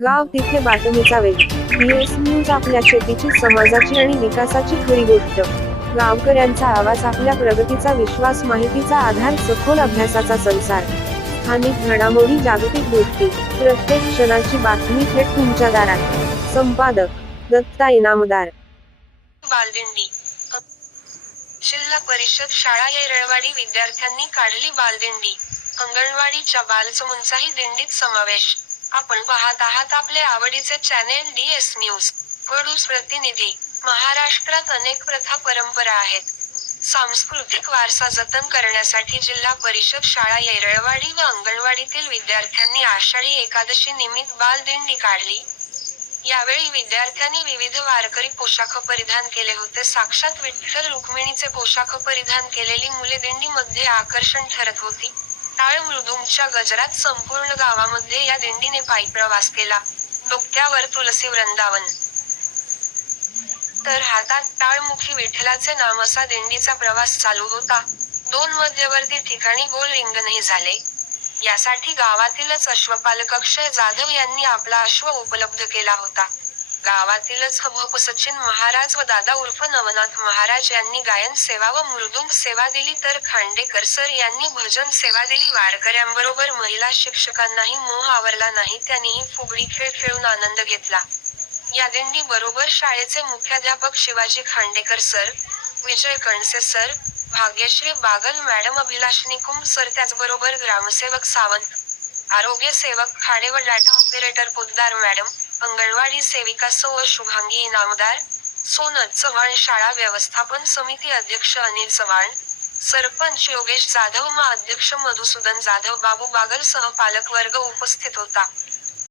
गाव तिथे बातमीचा वेग. DS न्यूज आपल्या शेतीची, समाजाची आणि विकासाची खरी गोष्ट. गावकऱ्यांचा आवाज, आपल्या प्रगतीचा विश्वास, माहितीचा आधार, सखोल अभ्यासाचा संसार. स्थानिक घडामोडी, जागतिक गोष्टी, प्रत्येक क्षणाची बातमी थेट तुमच्या दारात. संपादक दत्ता इनामदार. बालदिंडी. जिल्हा परिषद शाळा येरळवाडी विद्यार्थ्यांनी काढली बालदिंडी. अंगणवाडीच्या बालसमूहांचाही दिंडीत समावेश. आपण पाहत आहात आपले आवडीचे चॅनेल DS न्यूज. वडूज प्रतिनिधी. महाराष्ट्रात अनेक प्रथा परंपरा आहेत. सांस्कृतिक वारसा जतन करण्यासाठी जिल्हा परिषद शाळा येरळवाडी व अंगणवाडीतील विद्यार्थ्यांनी आषाढी एकादशी निमित्त बालदिंडी काढली. यावेळी विद्यार्थ्यांनी विविध वारकरी पोशाख परिधान केले होते. साक्षात विठ्ठल रुक्मिणीचे पोशाख परिधान केलेली मुले दिंडीमध्ये आकर्षण ठरत होती. टाळ मृदुंगच्या गजरात संपूर्ण गावामध्ये या दिंडीने पायी प्रवास केला. डोक्यावर तुलसी वृंदावन तर हातात टाळमुखी विठ्ठलाचे नाम असा दिंडीचा प्रवास चालू होता. 2 मध्यवर्ती ठिकाणी गोल रिंगणही झाले. यासाठी गावातीलच अश्वपालक अक्षय जाधव यांनी आपला अश्व उपलब्ध केला होता. गावातीलच हभप सचिन महाराज व दादा उर्फ नवनाथ महाराज यांनी गायन सेवा व मृदुंग सेवा दिली, तर खांडेकर सर यांनी भजन सेवा दिली. वारकऱ्यांबरोबर महिला शिक्षकांनाही मोह आवरला नाही, त्यांनीही फुगडी खेळ खेळून आनंद घेतला. या दिंडी बरोबर शाळेचे मुख्याध्यापक शिवाजी खांडेकर सर, विजय कणसे सर, भाग्यश्री बागल मॅडम, अभिलाष निकुम सर, त्याचबरोबर ग्रामसेवक सावंत, आरोग्य सेवक खाडे व data operator Poddar madam, anganwadi सेविका सौ शुभांगी इनामदार, सोनल चव्हाण, शाळा व्यवस्थापन समिती अध्यक्ष अनिल चव्हाण, सरपंच योगेश जाधव, मा अध्यक्ष मधुसूदन जाधव, बाबू बागल सह पालकवर्ग उपस्थित होता.